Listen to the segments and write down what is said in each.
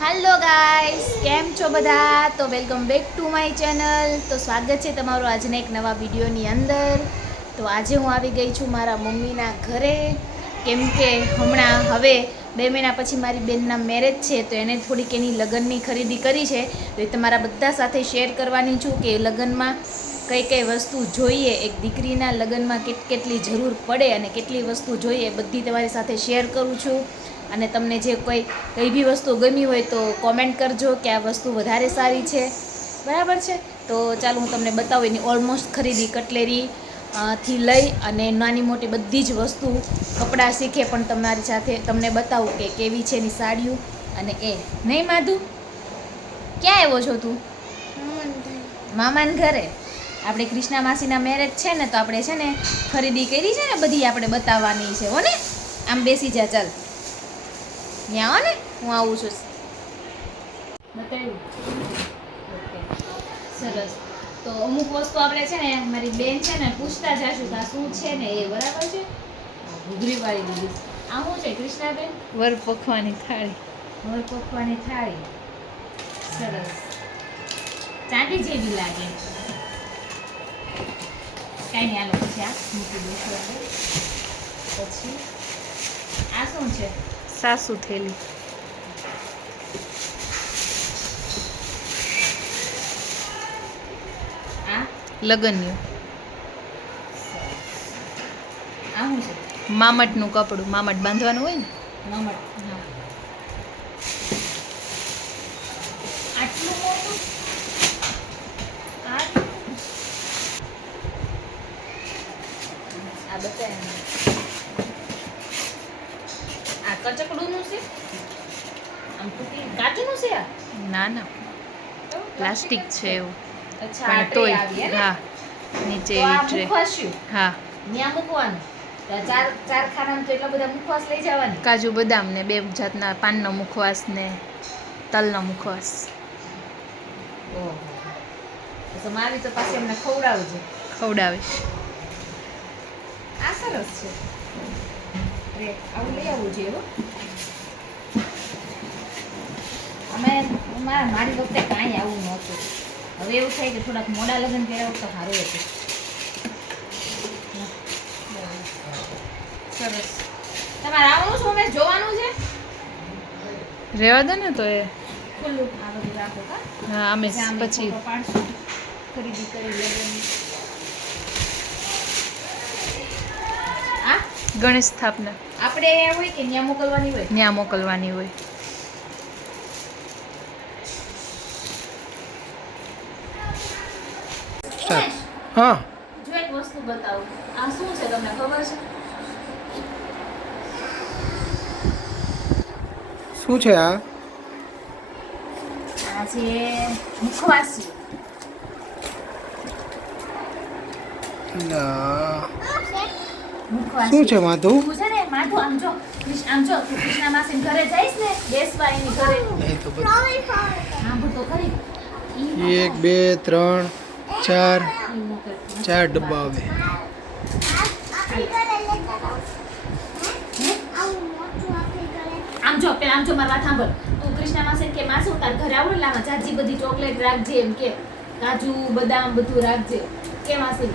Hello guys, કેમ છો બધા? તો welcome back to my channel. તો સ્વાગત છે તમારું આજના એક નવા વિડીયોની અંદર. તો આજે હું આવી ગઈ છું મારા મમ્મીના ઘરે, કેમ કે હમણાં હવે 2 મહિના પછી મારી બેનના મેરેજ છે, તો એને થોડીક એની લગ્નની ખરીદી કરી છે. તો એ તમારા બધા સાથે શેર કરવાની છું કે લગ્નમાં કઈ કઈ વસ્તુ જોઈએ, એક દીકરીના લગ્નમાં કેટલી જરૂર પડે અને કેટલી વસ્તુ જોઈએ, બધી તમારી સાથે શેર કરું છું. અને તમને જે કઈ બી વસ્તુ ગમી હોય તો કોમેન્ટ કરજો કે આ વસ્તુ વધારે સારી છે, બરાબર છે. તો ચાલો હું તમને બતાવું એની ઓલમોસ્ટ ખરીદી, કટલેરી થી લઈ અને નાની મોટી બધી જ વસ્તુ, કપડાં શીખે પણ તમારી સાથે તમને બતાવું કે કેવી છે એની સાડીઓ. અને એ નહીં માધુ, ક્યાં આવ્યો છો તું? મામાને ઘરે. આપણે કૃષ્ણા માસીના મેરેજ છે ને, તો આપણે છે ને ખરીદી કરી છે ને બધી, આપણે બતાવવાની છે હો ને. આમ બેસી જા, ચાલ ત્યાં આવો ને, હું આવું છું. બતાવ્યું? ઓકે, સરસ. તો અમુક વસ્તુ આપણે છે ને મારી બેન છે ને પૂછતા જશું કે આ શું છે ને એ, બરાબર છે. ઘૂઘરી વાળી દીધી. આ શું છે કૃષ્ણાબેન? વર પખવાની થાળી. વર પકવાની થાળી. સરસ, ચાંદી જેવી લાગે. કાંઈ નહીં, આલો પછી આ મૂકી દઈશું આપણે. પછી આ શું છે? સાસુ થેલી. આ લગન્યું. આ શું છે? મામટનું કપડું, મામટ બાંધવાનું હોય ને. મામટ. હા, આટલું મોટું. આ બતાય. આ કચકડુંનું છે, આમ તૂટી કાચનું છે. આ ના ના, પ્લાસ્ટિક છે એવું. અચ્છા, પણ આ ટ્રે તોય આવી હે ને. હા, નીચે તો આ એવી ટ્રે. મુખવાસ્યું હા, ન્યા મૂકવાનું. તો ચાર ચાર ખાનામાં તો એટલા બધા મુખવાસ લઈ જવાની. કાજુ બદામ ને 2 જાતના પાનનો મુખવાસ ને તલનો મુખવાસ. ઓહો, તો મારી તો પાસે એમને ખવડાવજો. ખવડાવીશ. આ સરસ છે. ટ્રે આવું લઈ આવવું જોઈએ હો. મારી વખતે કાંઈ આવું નહોતું. હવે એવું થાય કે થોડાક મોડા લગ્ન કર્યા વખતે સારું હતું. સરસ. તમારે આવવાનું છે? અમે જોવાનું છે. રહેવા દે ને તો એ. ખુલ્લું આ બધું રાખો કા. હા, અમે આમ પછી ફોટો પાડશું. ખરીદી કરી લગ્નની. આ ગણેશ સ્થાપના આપણે હોય કે ત્યાં મોકલવાની હોય? ત્યાં મોકલવાની હોય. હા, જો એક વસ્તુ બતાવું. આ શું છે તમને ખબર છે? શું છે આ? આ છે મુખવાસી. ના, મુખવાસી શું છે માધુ? તું છે ને માધુ આમ જો, આમ જો, તું કૃષ્ણા માસી ઘરે જઈશ ને બેસવા એની ઘરે. એ તો બધું. સાંભળ તો ખરી. 1 2 3 4 4 ડબ્બા આવે. આમ જો, પેલા આમ જો, મારી વાત સાંભળ. તું કૃષ્ણા માસી કે માસી હું તાર ઘરે આવું ને, આમાં જાજી બધી ચોકલેટ રાખજે એમ કે, કાજુ બદામ બધું રાખજે કે માસી.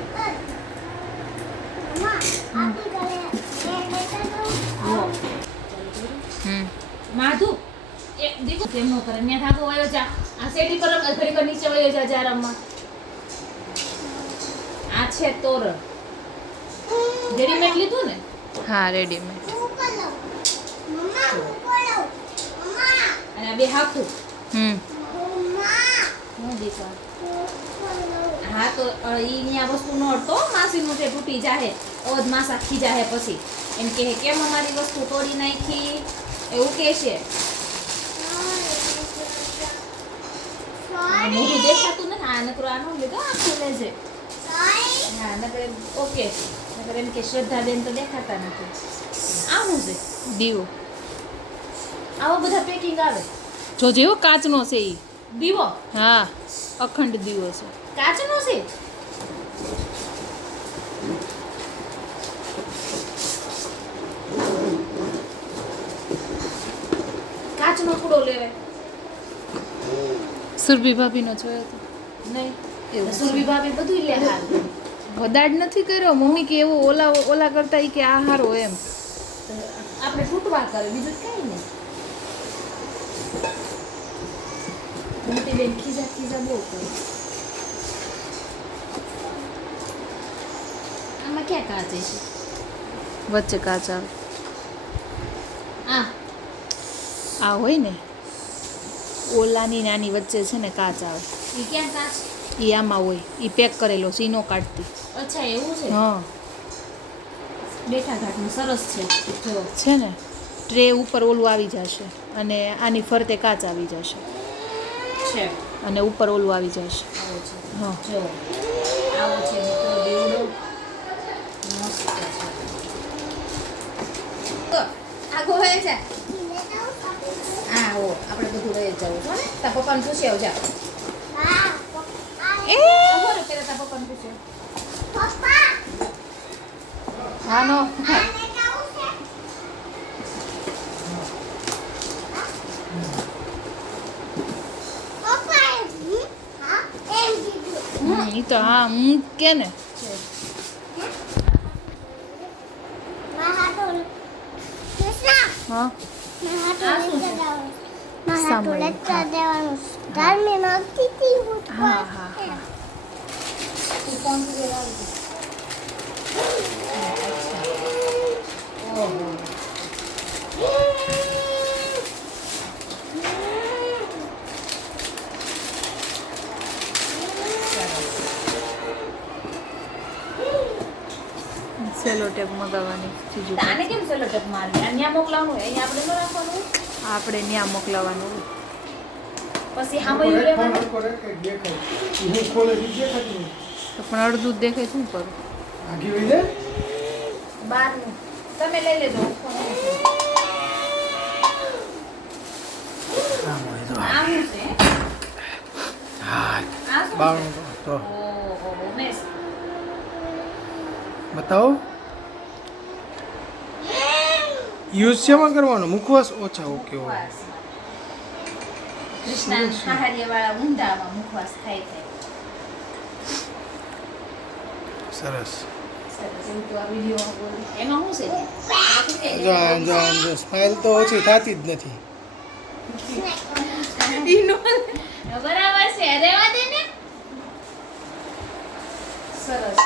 માધુ એક દીકરો કેમ નો કરે? ન્યા થાકો વયો જા. આ શેડી પર ઘડી પર નીચે વયો જા, જા રમવા. આ છે તોરણ. રેડીમેડ લીધું ને? હા, રેડીમેડ. અને આ બે હાખું. હું દીકરા. હા, તો ઈ ન્યા વસ્તુ નો અડતો માસીનું છે, તૂટી જાહે. ઓજ માસા ખીજાહે પછી. એમ કે કેમ અમારી વસ્તુ તોડી નાખી, એવું કે છે. મોઢું દેખાતું નથી. આ નકરો આનો લીધો આખું લેજે. હા, નકર ઓકે. નકર એમ કે શ્રદ્ધાબેન તો દેખાતા નથી. આ શું છે? દીવો. આવા બધા પેકિંગ આવે. જો જેવો કાચનો છે ઈ. દીવો હા, અખંડ દીવો છે. કાચનો છે. કાચનો કૂડો લેવાય. સુરભી ભાભીનો જોયો તો નહીં એવું સુરભી ભાભી બધું લે હાલ વદાડ નથી કર્યો મમ્મી કે એવો ઓલા કરતા ઈ કે આ હારો એમ આપણે છૂટવા કરે બીજું કઈ નહીં મોટી બેન ખીજા બહુ કરે આમાં ક્યાં કાચે છે વચ્ચે કાચ આવે આ આ હોય ને ઓલાની નાની વચ્ચે છે ને કાચ આવે ઈ ક્યાં કાચ ઈ આમાં હોય ઈ પેક કરેલો સીનો કાઢતી અચ્છા એવું છે હા બેઠા ઘાટનું સરસ છે જો છે ને ટ્રે ઉપર ઓલું આવી જશે અને આની ફરતે કાચ આવી જશે છે અને ઉપર ઓલું આવી જશે આવો છે હા જો આવો છે મિત્રો બેવડો મસ્ત છે તો આગો હોય છે હા હો આપણે બધું રહી જવું છો ને તાર પપ્પાને પૂછી આવજા એ ખબર પેલા તાર પપ્પાને પૂછ્યો હા નો ઈ તો હા હું કે ને હા હા હા હા તું કોણ થી લાવી દે ઓહો સેલો ટેપ મગાવવાની બીજું તો આને કેમ સેલો ટેપ મારી અહીંયા મોકલાવવાનું હોય અહીંયા આપણે ન રાખવાનું હોય? આપણે ત્યાં મોકલાવાનું હોય. પછી આમાં લેવાનું હું ખોલે દેખાતું તો પણ અડધું જ દેખાય શું કરું આગી વઈ દે બહારનું તમે લઈ લેજો ફોન નથી. આ શું છે હા આ શું બાવન છે? તો ઓહો ઉમેશ બતાવો યુઝ શેમાં કરવાનો મુખવાસ ઓછા ઓકે મુખવાસ. કૃષ્ણ હાહરિયાવાળા ઊંધામાં મુખવાસ થાય છે સરસ સરસ એવું તો આ વિડીયો બોલું એમાં શું છે જો આમ જો આમ જો સ્માઈલ તો ઓછી થતી જ નથી બરાબર છે રહેવા દે ને સરસ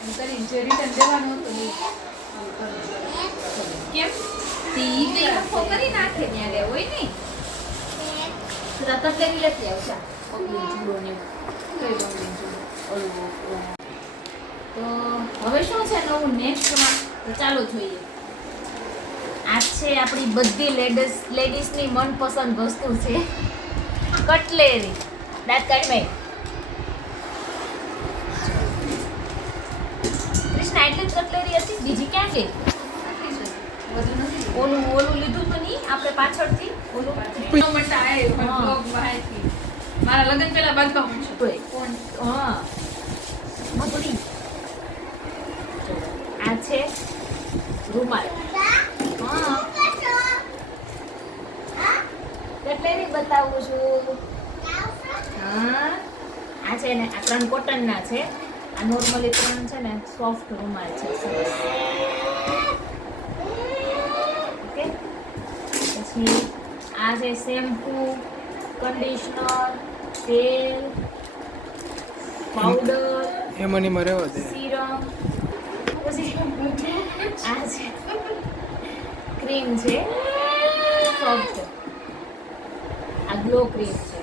એમ કરી જે રિટર્ન દેવાનું હતું એ કેમ તી તે નફો કરી નાખે ત્યાં રે હોય ને તરત જ લઈ લેતી આવશે પગલું જુડો ને કઈ પગલું જુડો ઓલું તો હવે શું છે નવું નેક્સ્ટમાં તો ચાલો જોઈએ આ છે આપણી બધી લેડીઝની મનપસંદ વસ્તુ છે કટલેરી દાંત કાઢ મેં કૃષ્ણ એટલી જ કટલેરી હતી બીજી ક્યાં ગઈ ઓલું લીધું તો નહીં આપણે પાછળથી ઓલું મારા લગ્ન પહેલા બાંધવા માંડશે કોણ હા મધુરી આ છે રૂમાલ હા કટલેરી બતાવું છું હા આ છે ને આ 3 કોટનના છે આ નોર્મલી 3 છે ને સોફ્ટ રૂમાલ છે સરસ ઓકે પછી આ છે શેમ્પૂ કન્ડિશનર તેલ પાવડર એમાંની રહેવા દે સીરમ પછી આ છે ક્રીમ છે સોફ્ટ આ ગ્લો ક્રીમ છે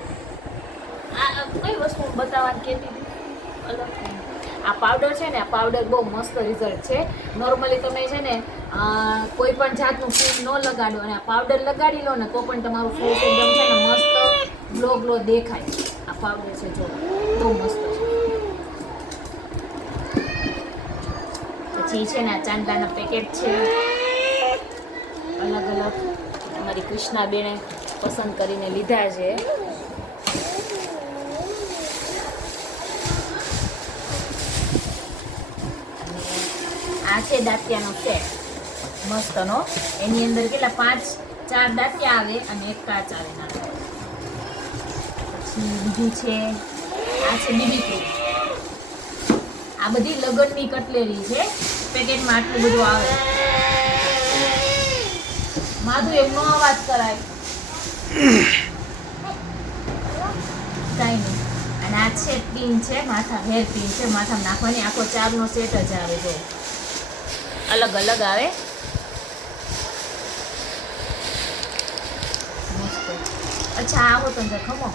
આ કઈ વસ્તુ બતાવવાની કહેતી હતી અલગ આ પાવડર છે ને આ પાવડર બહુ મસ્ત રિઝલ્ટ છે નોર્મલી તમે છે ને કોઈ પણ જાતનું ક્રીમ ન લગાડો અને આ પાવડર લગાડી લો ને તો પણ તમારું ફેસ એકદમ છે ને મસ્ત ગ્લો દેખાય આ પાવડર છે જો બહુ મસ્ત છે પછી છે ને આ ચાંદાના પેકેટ છે અલગ અલગ અમારી કૃષ્ણાબેને પસંદ કરીને લીધા છે આ છે દાંતિયાનો સેટ મસ્તનો એની અંદર કેટલા 4 દાંતિયા આવે અને એક કાચ આવે નાનો પછી બીજું છે આ છે બીબી ક્રીમ. આ બધી લગનની કટલેરી છે. પેકેટમાં આટલું બધું આવે. માધુ એમનો અવાજ કરાય કાંઈ નહીં. અને આ છે પિન છે, માથા હેર પિન છે, માથામાં નાખવાની. આખો 4નો સેટ જ આવે. જો અલગ અલગ આવે. મસ્ત. અચ્છા આવો તમને ખમો.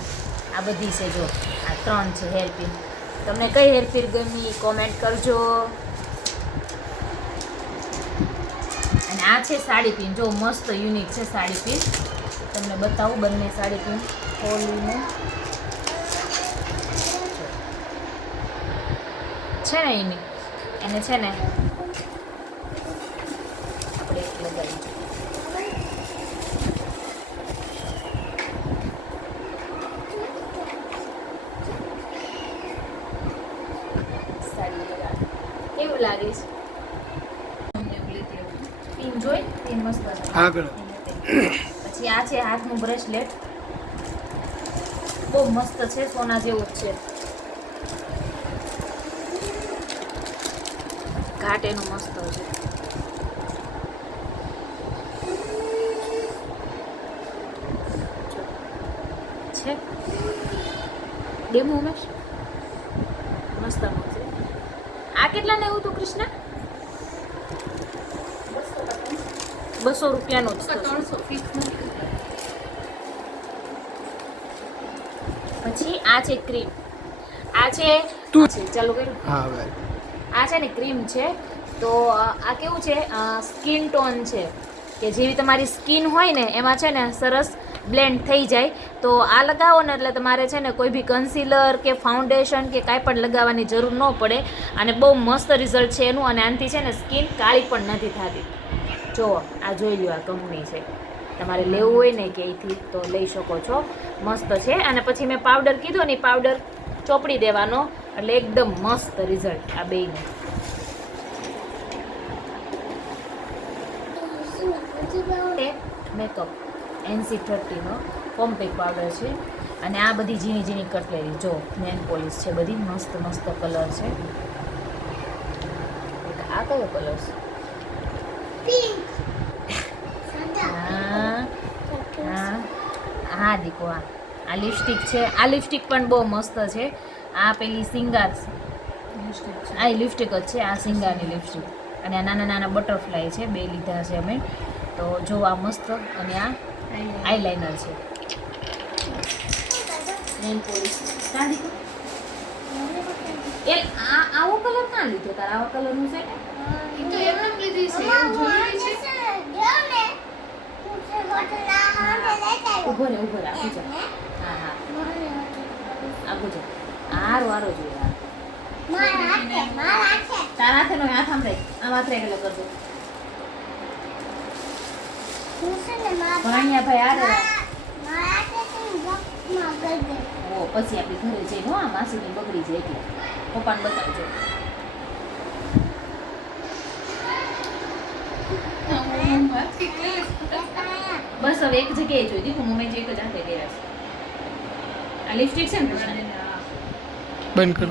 આ બધી છે જો. આ 3 છે હેર પિન. તમને કઈ હેર પિન ગમી કોમેન્ટ કરજો. અને આ છે સાડી પિન. જો મસ્ત યુનિક છે સાડી પિન. તમને બતાવું બંને સાડી પિન ખોલીને. છે ને એની એને છે ને આપણે લગાવી સાડી લગાવી. કેવું લાગે છે? પિન જોઈ પિન મસ્ત છે. આગળ પછી આ છે હાથનું બ્રેસલેટ. બહુ મસ્ત છે, સોના જેવું જ છે. ઘાટ એનું મસ્ત છે ડેમો ઉમેશ મસ્ત છે. આ કેટલાને એવું હતું કૃષ્ણ? 200 રૂપિયાનું જ. 300 ફિક્સ. પછી આ છે ક્રીમ. આ છે ચાલુ કર્યું. હા હવે આ છે ને ક્રીમ છે. તો આ કેવું છે સ્કિન ટોન છે કે જેવી તમારી સ્કિન હોય ને એમાં છે ને સરસ બ્લેન્ડ થઈ જાય. તો આ લગાવો ને એટલે તમારે છે ને કોઈ બી કન્સીલર કે ફાઉન્ડેશન કે કાંઈ પણ લગાવવાની જરૂર ન પડે. અને બહુ મસ્ત રિઝલ્ટ છે એનું. અને આનાથી છે ને સ્કિન કાળી પણ નથી થતી. જુઓ આ જોઈ લો, આ કંપની છે. તમારે લેવું હોય ને કે અહીંથી તો લઈ શકો છો. મસ્ત છે. અને પછી મેં પાવડર કીધો ને, પાવડર ચોપડી દેવાનો એટલે એકદમ મસ્ત રિઝલ્ટ આ બેયનું. મેકઅપ NC30 નો કોમ્પેક્ટ પાવડર છે. અને આ બધી ઝીણી ઝીણી કટલેરી. જો નેલ પોલિશ છે બધી મસ્ત મસ્ત કલર છે. આ કયો કલર છે? પિંક. હા દીકો. આ લિપસ્ટિક છે. આ લિપસ્ટિક પણ બહુ મસ્ત છે. આ પેલી સિંગાર આ લિપસ્ટિક જ છે. આ સિંગારની લિપસ્ટિક. અને આ નાના નાના બટરફ્લાય છે. 2 લીધા છે અમે. તો જો આ મસ્ત. અને આ આઈલાઇનર છે. નેલ પોલિશ આવો કલર ના લીધો તાર? આવા કલરનું છે ને તો એમને લીધી છે જોઈ છે. ઉભો રે આપું છે. હા હા આપું છે. હારો જોઈએ. તારા હાથે નો હાથ આમ રાખ. આમ હાથ રાખેલો કરજો. ભાણિયા ભાઈ હારે ઓ પછી આપણી ઘરે જઈને હો આ માસીની બગડી છે એટલે પપ્પાને બતાવજો. બસ હવે એક જગ્યાએ જોઈ દીધું. મમ્મી જે એક જ હાથે કર્યા છે. આ લિપસ્ટિક છે ને કૃષ્ણ? બંધ કરો.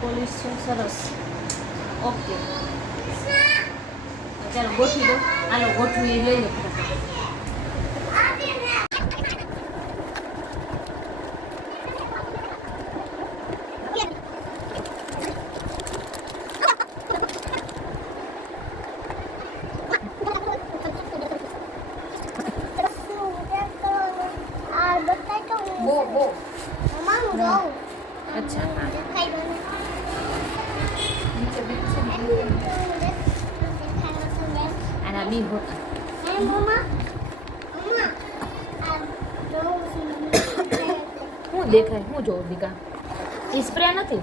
પોલીસ છે સરસ. ઓકે ચાલો ગોઠવી દો. હાલો ગોઠવી લઈ લો. બો અચ્છા હા. આના બી હોતા શું દેખાય? હું જોઉં દીકા? એ સ્પ્રે નથી.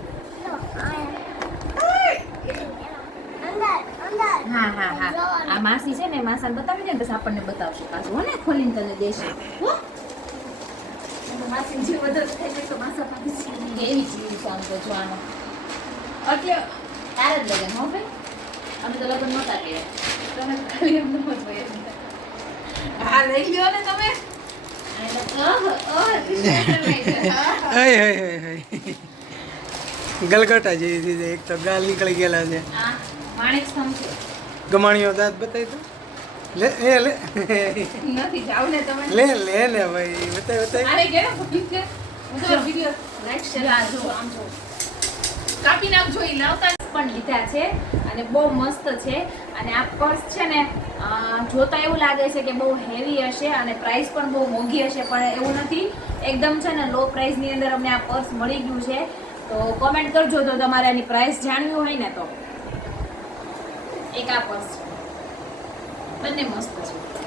હા હા હા આ માસી છે ને માસાને બતાવી દે ને પછી આપણને બતાવશે પાછું હો ને ખોલીને તને દેશે હો માસી જે વધારે થઈ જાય તો માસા પાસે એવી જીવ છે આમ તો જોવાનો એટલે તારે જ લગન હો ભાઈ અમે તો લગન નહોતા કર્યા તમે ખાલી એમ નહોત ભાઈ હા લઈ લ્યો ને તમે હય હય હય હય ગલગટા જેવી છે એક તો ગાલ નીકળી ગયેલા છે માણેક સ્તંભ છે ગમાણીઓ દાંત બતાવી તો લે એ લે નથી જાવ ને તમે લે લે ને ભાઈ બતાવી બતાવી અરે કેવો ફોટો છે હું તો વિડિયો લાઈક શેર આ જો આમ જો કાપી નાખજો ઈ લાવતા પણ લીધા છે અને બહુ મસ્ત છે અને આ પર્સ છે ને જોતા એવું લાગે છે કે બહુ હેવી હશે અને પ્રાઇસ પણ બહુ મોંઘી હશે પણ એવું નથી એકદમ છે ને લો પ્રાઇસની અંદર અમને આ પર્સ મળી ગયું છે તો કોમેન્ટ કરજો તો તમારે આની પ્રાઇસ જાણવી હોય ને તો એક આ પર્સ બંને મસ્ત છે